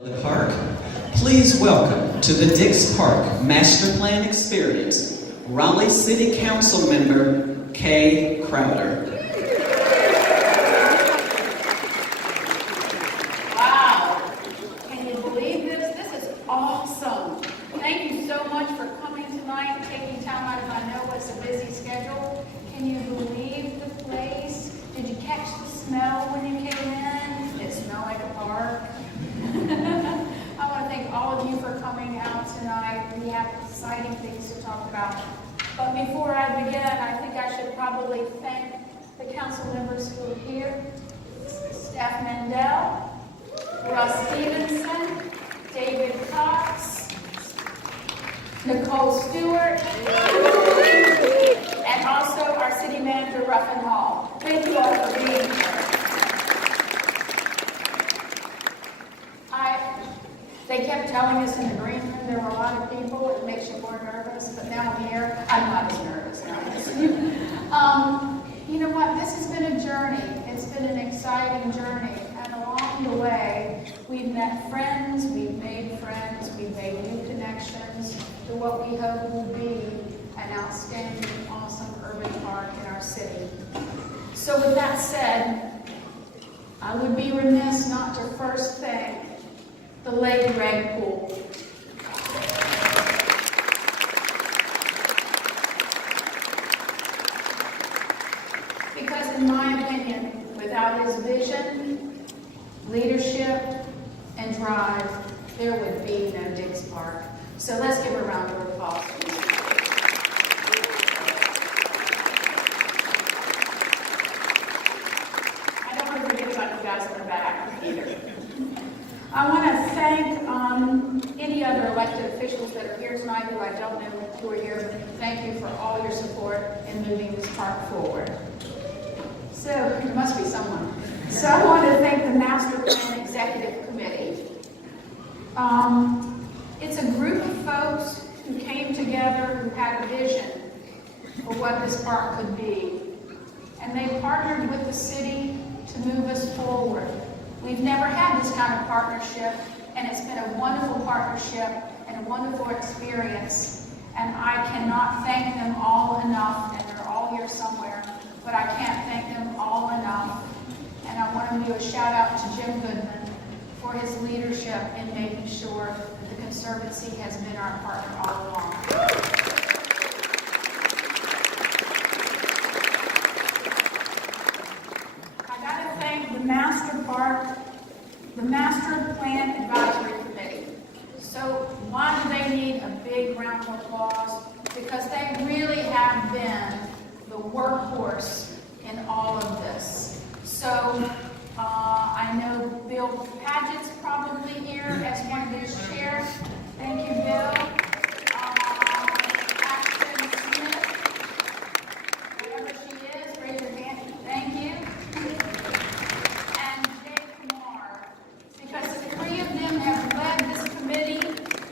Raleigh Park. Please welcome to the Dix Park Master Plan Experience, Raleigh City Council Member Kay Crowder. Wow, can you believe this? This is awesome. Thank you so much for coming tonight, taking time out of, I know it's a busy schedule. Can you believe the place? Did you catch the smell when you came in? It smelled like a park. I want to thank all of you for coming out tonight. We have exciting things to talk about. But before I begin, I think I should probably thank the council members who are here. Steph Mendel, Russ Stevenson, David Cox, Nicole Stewart, and also our city manager, Ruffin Hall. Thank you all for being here. They kept telling us in the green room there were a lot of people. It makes you more nervous, but now I'm here. I'm not as nervous now. You know what? This has been a journey. It's been an exciting journey. And along the way, we've met friends, we've made new connections to what we hope will be an outstanding, awesome urban park in our city. So with that said, I would be remiss not to first thank the Lake Greg Pool. Because in my opinion, without his vision, leadership, and drive, there would be no Dix Park. So let's give a round of applause. I don't want to forget about you guys in the back either. I want to thank any other elected officials that are here tonight who I don't know who are here, but thank you for all your support in moving this park forward. So, there must be someone. So I want to thank the Master Plan Executive Committee. It's a group of folks who came together who had a vision for what this park could be. And they partnered with the city to move us forward. We've never had this kind of partnership, and it's been a wonderful partnership and a wonderful experience. And I cannot thank them all enough, and they're all here somewhere, but I can't thank them all enough. And I want to do a shout out to Jim Goodman for his leadership in making sure that the Conservancy has been our partner all along. The Master Plan Advisory Committee. So why do they need a big round of applause? Because they really have been the workhorse in all of this. So I know Bill Padgett's probably here as one of his chairs. Thank you, Bill. Ashton Smith, wherever she is, raise your hand. Thank you. Have led this committee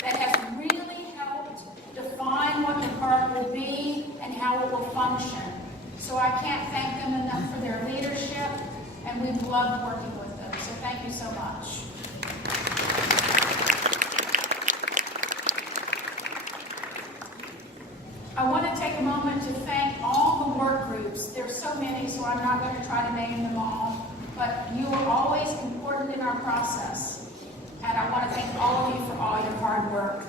that has really helped define what the park will be and how it will function. So I can't thank them enough for their leadership, and we've loved working with them. So thank you so much. I want to take a moment to thank all the work groups. There's so many, so I'm not going to try to name them all, but you are always important in our process. And I want to thank all of you for all your hard work.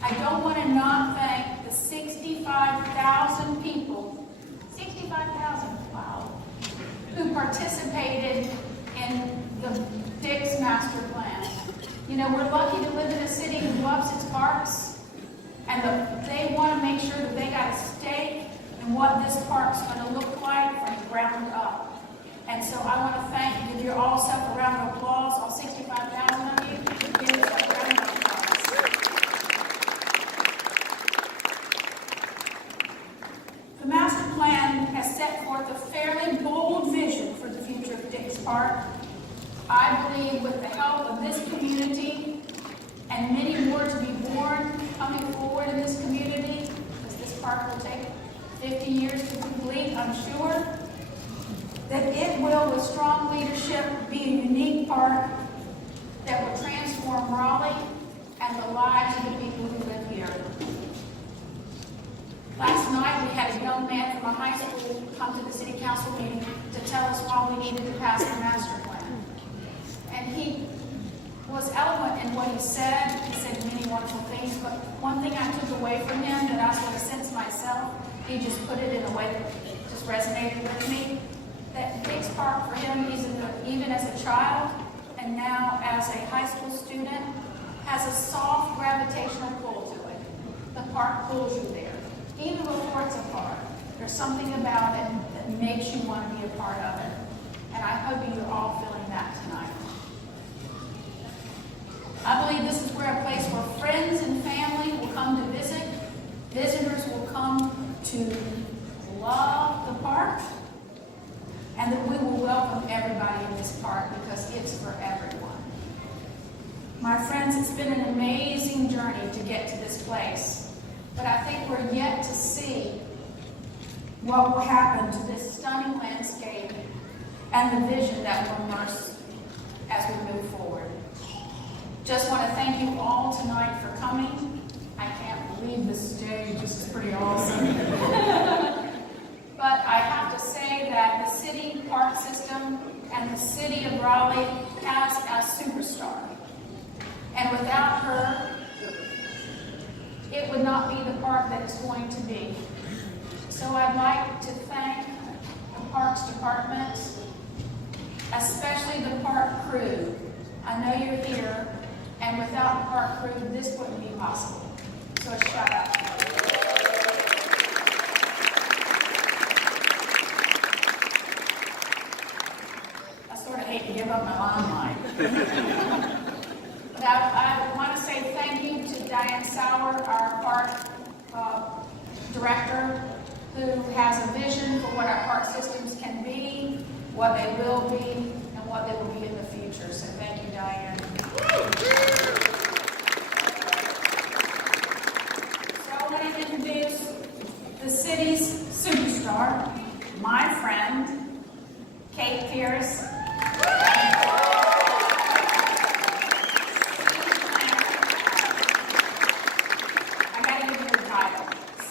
I don't want to not thank the 65,000 people, 65,000, wow, who participated in the Dix Master Plan. You know, we're lucky to live in a city who loves its parks, and they want to make sure that they got a stake in what this park's going to look like from the ground up. And so I want to thank you. Give you all a round of applause, all 65,000 of you. Give yourself a round of applause. The master plan has set forth a fairly bold vision for the future of Dix Park. I believe with the help of this community and many more to be born coming forward in this community, because this park will take 50 years to complete, I'm sure. that it will, with strong leadership, be a unique park that will transform Raleigh and the lives of the people who live here. Last night, we had a young man from a high school come to the city council meeting to tell us why we needed to pass the master plan. And he was eloquent in what he said. He said many wonderful things, but one thing I took away from him that I sort of sensed myself, he just put it in a way that just resonated with me, that Dix Park for him, even as a child, and now as a high school student, has a soft gravitational pull to it. The park pulls you there. Even before it's a park, there's something about it that makes you want to be a part of it. And I hope you're all feeling that tonight. I believe this is where a place where friends and family will come to visit. Visitors will come to love the park. And that we will welcome everybody in this park because it's for everyone. My friends, it's been an amazing journey to get to this place. But I think we're yet to see what will happen to this stunning landscape and the vision that will immerse as we move forward. Just want to thank you all tonight for coming. I can't believe this stage. This is pretty awesome. But I have to say that the city park system and the city of Raleigh has a superstar. And without her, it would not be the park that it's going to be. So I'd like to thank the Parks Department, especially the park crew. I know you're here, and without the park crew, this wouldn't be possible. So a shout out to you. I sort of hate to give up my limelight. But I want to say thank you to Diane Sauer, our park director, who has a vision for what our park systems can be, what they will be, and what they will be in the future. So thank you, Diane. So I want to introduce the city's superstar, my friend, Pearce.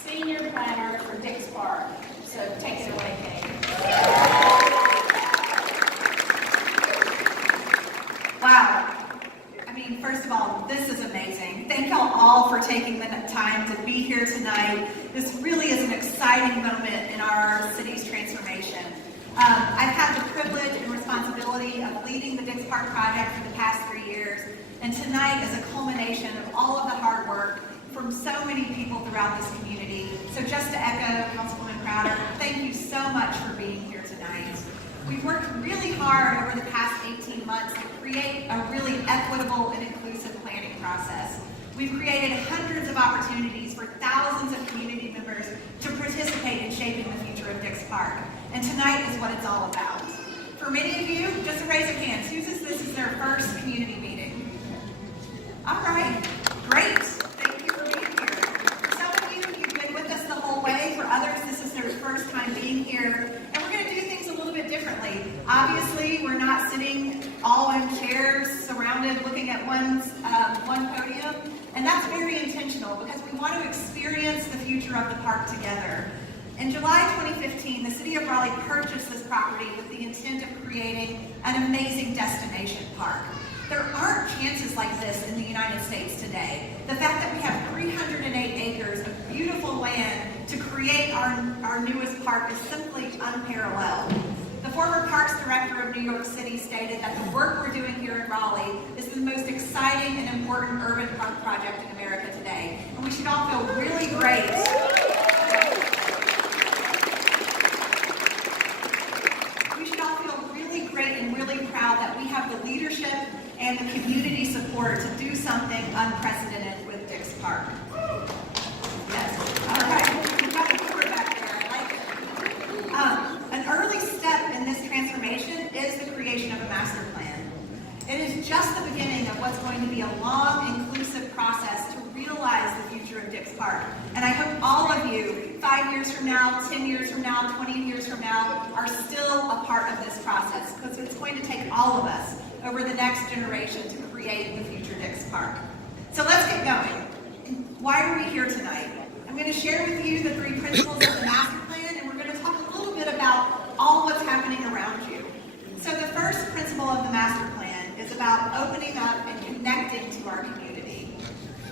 Senior planner for Dix Park. So take it away, Kate. Wow. I mean, first of all, this is amazing. Thank y'all all for taking the time to be here tonight. This really is an exciting moment in our city's transformation. I've had the privilege and responsibility of leading the Dix Park project for the past 3 years, and tonight is a culmination of all of the hard work from so many people throughout this community. So just to echo Councilwoman Crowder, thank you so much for being here tonight. We've worked really hard over the past 18 months to create a really equitable and inclusive planning process. We've created hundreds of opportunities for thousands of community members to participate in shaping the future of Dix Park. And tonight is what it's all about. For many of you, just a raise of hands, whose is this is their first community meeting? All right, great. For others, this is their first time being here, and we're going to do things a little bit differently. Obviously, we're not sitting all in chairs surrounded looking at one podium, and that's very intentional because we want to experience the future of the park together. In July 2015, the City of Raleigh purchased this property with the intent of creating an amazing destination park. There aren't chances like this in the United States today. The fact that we have 308 acres of beautiful land to create our newest park is simply unparalleled. The former Parks Director of New York City stated that the work we're doing here in Raleigh is the most exciting and important urban park project in America today. And we should all feel really great. We should all feel really great and really proud that we have the leadership and the community support to do something unprecedented with Dix Park. Yes. All right. We've got the board back there. I like it. An early step in this transformation is the creation of a master plan. It is just the beginning of what's going to be a long, inclusive process to realize the future of Dix Park. And I hope all of you, 5 years from now, 10 years from now, 20 years from now, are still a part of this process, because it's going to take all of us over the next generation to create the future Dix Park. So let's get going. Why are we here tonight? I'm going to share with you the 3 principles of the master plan, and we're going to talk a little bit about all what's happening around you. So the first principle of the master plan is about opening up and connecting to our community.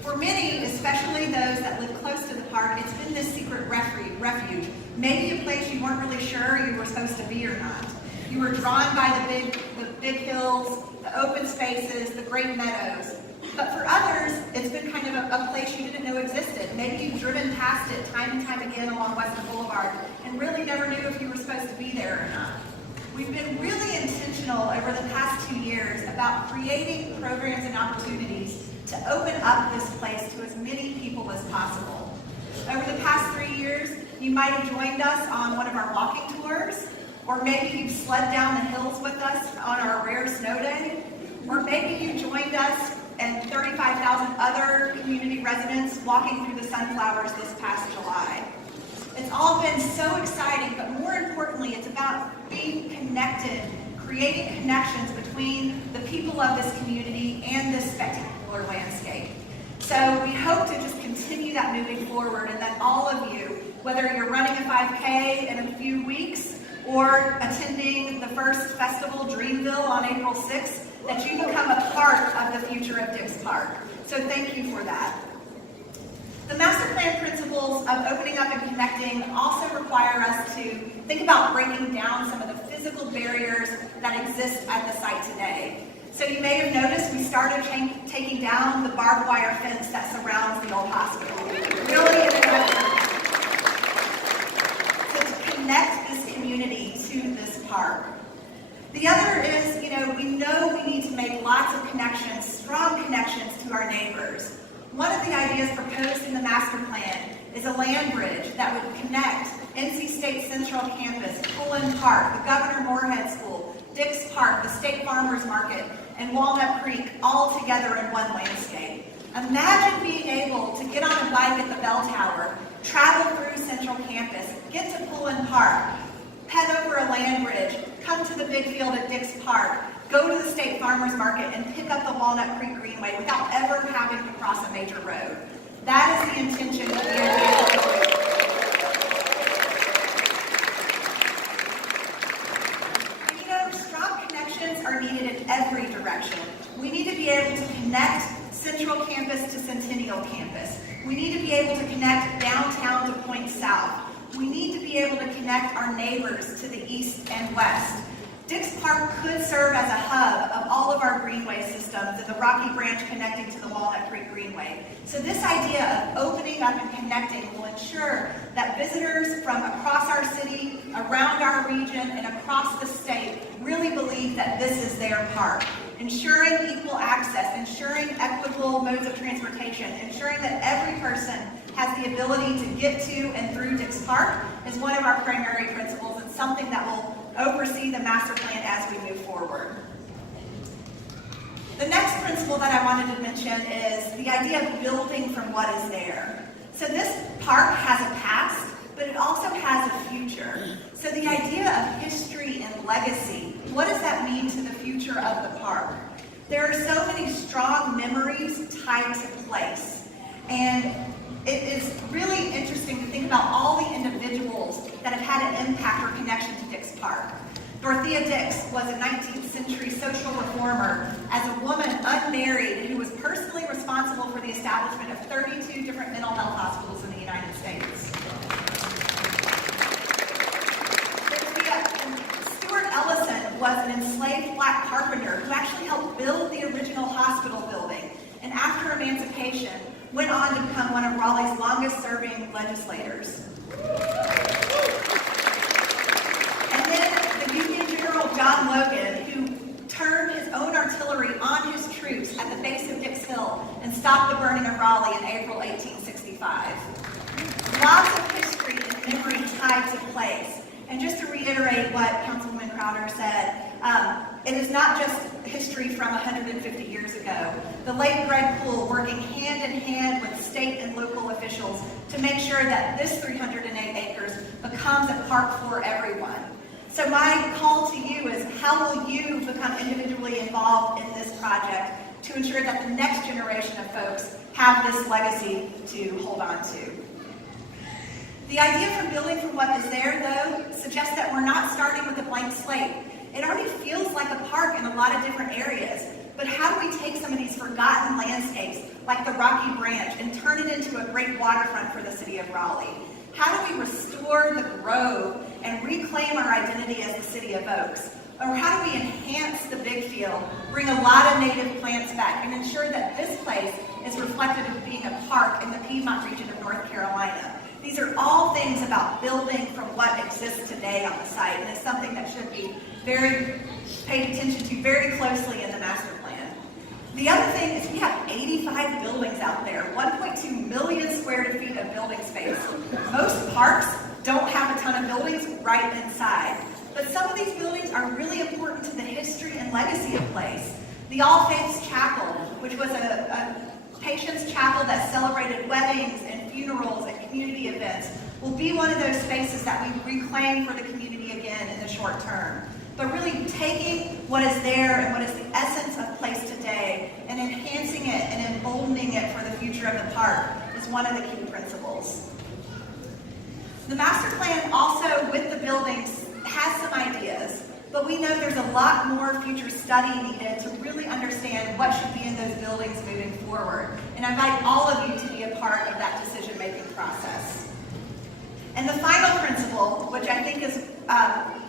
For many, especially those that live close to the park, it's been this secret refuge. Maybe a place you weren't really sure you were supposed to be or not. You were drawn by the big hills, the open spaces, the great meadows. But for others, it's been kind of a place you didn't know existed. Maybe you've driven past it time and time again along Western Boulevard and really never knew if you were supposed to be there or not. We've been really intentional over the past 2 years about creating programs and opportunities to open up this place to as many people as possible. Over the past 3 years, you might have joined us on one of our walking tours, or maybe you've sled down the hills with us on our rare snow day, or maybe you joined us and 35,000 other community residents walking through the sunflowers this past July. It's all been so exciting, but more importantly, it's about being connected, creating connections between the people of this community and this spectacular landscape. So we hope to just continue that moving forward, and that all of you, whether you're running a 5K in a few weeks or attending the first festival, Dreamville, on April 6th, that you become a part of the future of Dix Park. So thank you for that. The master plan principles of opening up and connecting also require us to think about breaking down some of the physical barriers that exist at the site today. So you may have noticed we started taking down the barbed wire fence that surrounds the old hospital. Really in an effort to connect this community to this park. The other is, we know we need to make lots of connections, strong connections to our neighbors. One of the ideas proposed in the master plan is a land bridge that would connect NC State Central Campus, Pullen Park, the Governor Moorhead School, Dix Park, the State Farmers Market, and Walnut Creek all together in one landscape. Imagine being able to get on a bike at the bell tower, travel through Central Campus, get to Pullen Park, head over a land bridge, come to the big field at Dix Park, go to the State Farmers Market, and pick up the Walnut Creek Greenway without ever having to cross a major road. That is the intention of the idea. Strong connections are needed in every direction. We need to be able to connect Central Campus to Centennial Campus. We need to be able to connect downtown to Point South. We need to be able to connect our neighbors to the east and west. Dix Park could serve as a hub of all of our greenway systems and the Rocky Branch connecting to the Walnut Creek Greenway. So this idea of opening up and connecting will ensure that visitors from across our city, around our region, and across the state really believe that this is their park. Ensuring equal access, ensuring equitable modes of transportation, ensuring that every person has the ability to get to and through Dix Park is one of our primary principles, and something that will oversee the master plan as we move forward. The next principle that I wanted to mention is the idea of building from what is there. So this park has a past, but it also has a future. So the idea of history and legacy, what does that mean to the future of the park? There are so many strong memories tied to place. And it is really interesting to think about all the individuals that have had an impact or connection to Dix Park. Dorothea Dix was a 19th century social reformer as a woman unmarried who was personally responsible for the establishment of 32 different mental health hospitals in the United States. Stuart Ellison was an enslaved black carpenter who actually helped build the original hospital building, and after emancipation, went on to become one of Raleigh's longest-serving legislators. And then the Union General John Logan, who turned his own artillery on his troops at the base of Dix Hill and stopped the burning of Raleigh in April 1865. Lots of history and memory tied to place. And just to reiterate what Councilwoman Crowder said, it is not just history from 150 years ago. The late Greg Poole working hand in hand with state and local officials to make sure that this 308 acres becomes a park for everyone. So my call to you is, how will you become individually involved in this project to ensure that the next generation of folks have this legacy to hold on to? The idea for building from what is there, though, suggests that we're not starting with a blank slate. It already feels like a park in a lot of different areas, but how do we take some of these forgotten landscapes, like the Rocky Branch, and turn it into a great waterfront for the city of Raleigh? How do we restore the Grove and reclaim our identity as the city of Oaks? Or how do we enhance the big field, bring a lot of native plants back, and ensure that this place is reflective of being a park in the Piedmont region of North Carolina? These are all things about building from what exists today on the site, and it's something that should be very paid attention to very closely in the master plan. The other thing is we have 85 buildings out there, 1.2 million square feet of building space. Most parks don't have a ton of buildings right inside, but some of these buildings are really important to the history and legacy of place. The All Faiths Chapel, which was a patient's chapel that celebrated weddings and funerals and community events, will be one of those spaces that we reclaim for the community again in the short term. But really taking what is there and what is the essence of place today and enhancing it and emboldening it for the future of the park is one of the key principles. The master plan also, with the buildings, has some ideas, but we know there's a lot more future study needed to really understand what should be in those buildings moving forward. And I invite all of you to be a part of that decision-making process. And the final principle, which I think is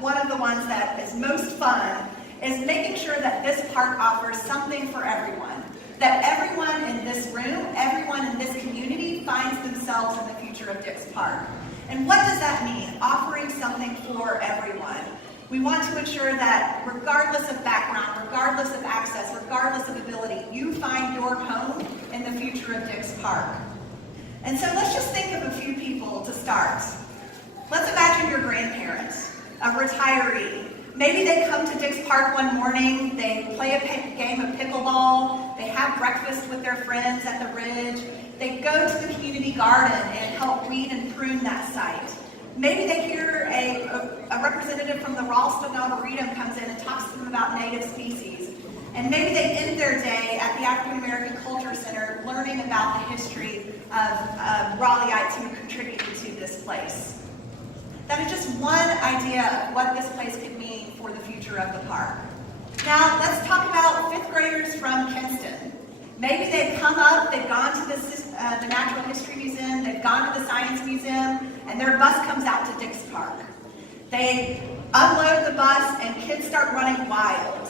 one of the ones that is most fun, is making sure that this park offers something for everyone. That everyone in this room, everyone in this community finds themselves in the future of Dix Park. And what does that mean? Offering something for everyone. We want to ensure that regardless of background, regardless of access, regardless of ability, you find your home in the future of Dix Park. And so let's just think of a few people to start. Let's imagine your grandparents, a retiree. Maybe they come to Dix Park one morning, they play a game of pickleball, they have breakfast with their friends at the Ridge, they go to the community garden and help weed and prune that site. Maybe they hear a representative from the Ralston Arboretum comes in and talks to them about native species. And maybe they end their day at the African American Culture Center learning about the history of Raleigheites who contributed to this place. That is just one idea of what this place could mean for the future of the park. Now let's talk about fifth graders from Kinston. Maybe they've come up, they've gone to the Natural History Museum, they've gone to the Science Museum, and their bus comes out to Dix Park. They unload the bus and kids start running wild.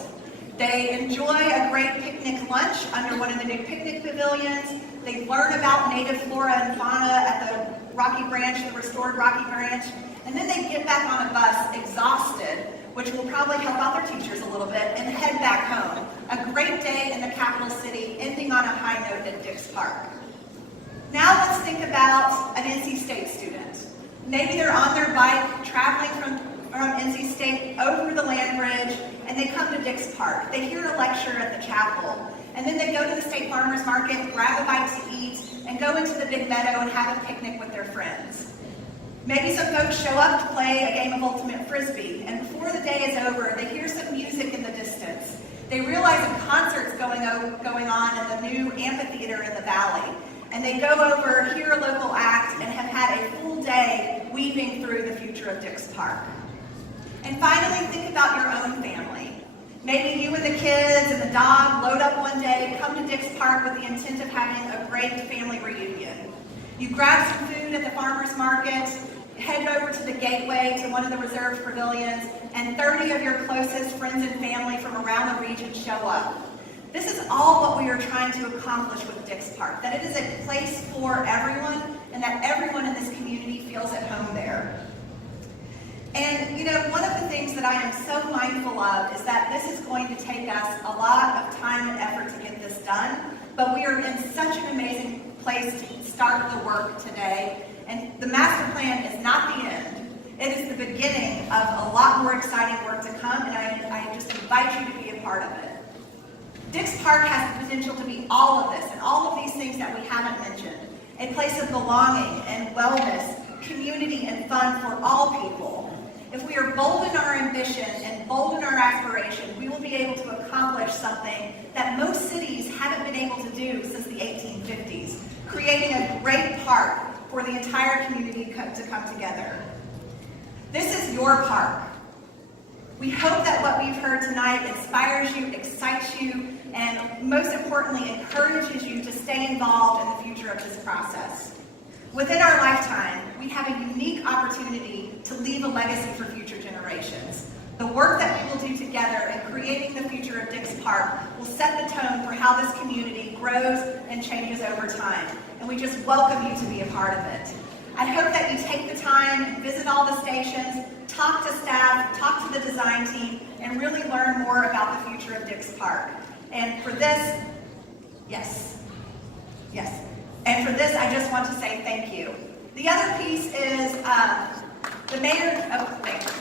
They enjoy a great picnic lunch under one of the new picnic pavilions. They learn about native flora and fauna at the Rocky Branch, the restored Rocky Branch, and then they get back on a bus exhausted, which will probably help out their teachers a little bit, and head back home. A great day in the capital city, ending on a high note at Dix Park. Now let's think about an NC State student. Maybe they're on their bike, traveling from NC State over the land bridge, and they come to Dix Park. They hear a lecture at the chapel, and then they go to the State Farmers Market, grab a bite to eat, and go into the big meadow and have a picnic with their friends. Maybe some folks show up to play a game of ultimate frisbee, and before the day is over, they hear some music in the distance. They realize a concert's going on in the new amphitheater in the valley, and they go over, hear a local act, and have had a full day weaving through the future of Dix Park. And finally, think about your own family. Maybe you and the kids and the dog load up one day, come to Dix Park with the intent of having a great family reunion. You grab some food at the farmer's market, head over to the gateway to one of the reserved pavilions, and 30 of your closest friends and family from around the region show up. This is all what we are trying to accomplish with Dix Park, that it is a place for everyone, and that everyone in this community feels at home there. And you know, one of the things that I am so mindful of is that this is going to take us a lot of time and effort to get this done, but we are in such an amazing place to start the work today. And the master plan is not the end. It is the beginning of a lot more exciting work to come, and I just invite you to be a part of it. Dix Park has the potential to be all of this and all of these things that we haven't mentioned. A place of belonging and wellness, community and fun for all people. If we are bold in our ambition and bold in our aspiration, we will be able to accomplish something that most cities haven't been able to do since the 1850s, creating a great park for the entire community to come together. This is your park. We hope that what we've heard tonight inspires you, excites you, and most importantly, encourages you to stay involved in the future of this process. Within our lifetime, we have a unique opportunity to leave a legacy for future generations. The work that we will do together in creating the future of Dix Park will set the tone for how this community grows and changes over time, and we just welcome you to be a part of it. I hope that you take the time and visit all the stations, talk to staff, talk to the design team, and really learn more about the future of Dix Park. And for this, yes. And for this, I just want to say thank you. The other piece is the mayor. Oh, thank you.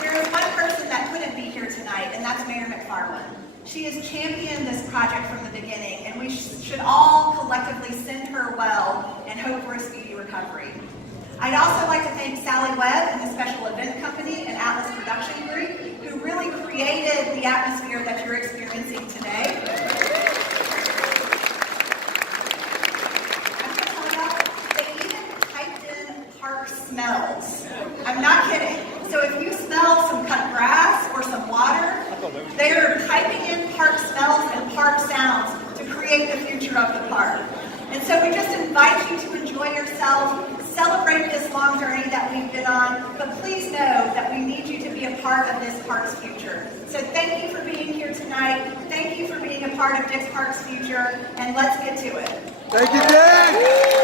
There is one person that couldn't be here tonight, and that's Mayor McFarland. She has championed this project from the beginning, and we should all collectively send her well and hope for a speedy recovery. I'd also like to thank Sally Webb and the Special Event Company and Atlas Production Group, who really created the atmosphere that you're experiencing today. I'm going to tell you, they even typed in park smells. I'm not kidding. So if you smell some cut grass or some water, they are typing in park smells and park sounds to create the future of the park. And so we just invite you to enjoy yourself, celebrate this long journey that we've been on, but please know that we need you to be a part of this park's future. So thank you for being here tonight. Thank you for being a part of Dix Park's future, and let's get to it. Thank you, Dix!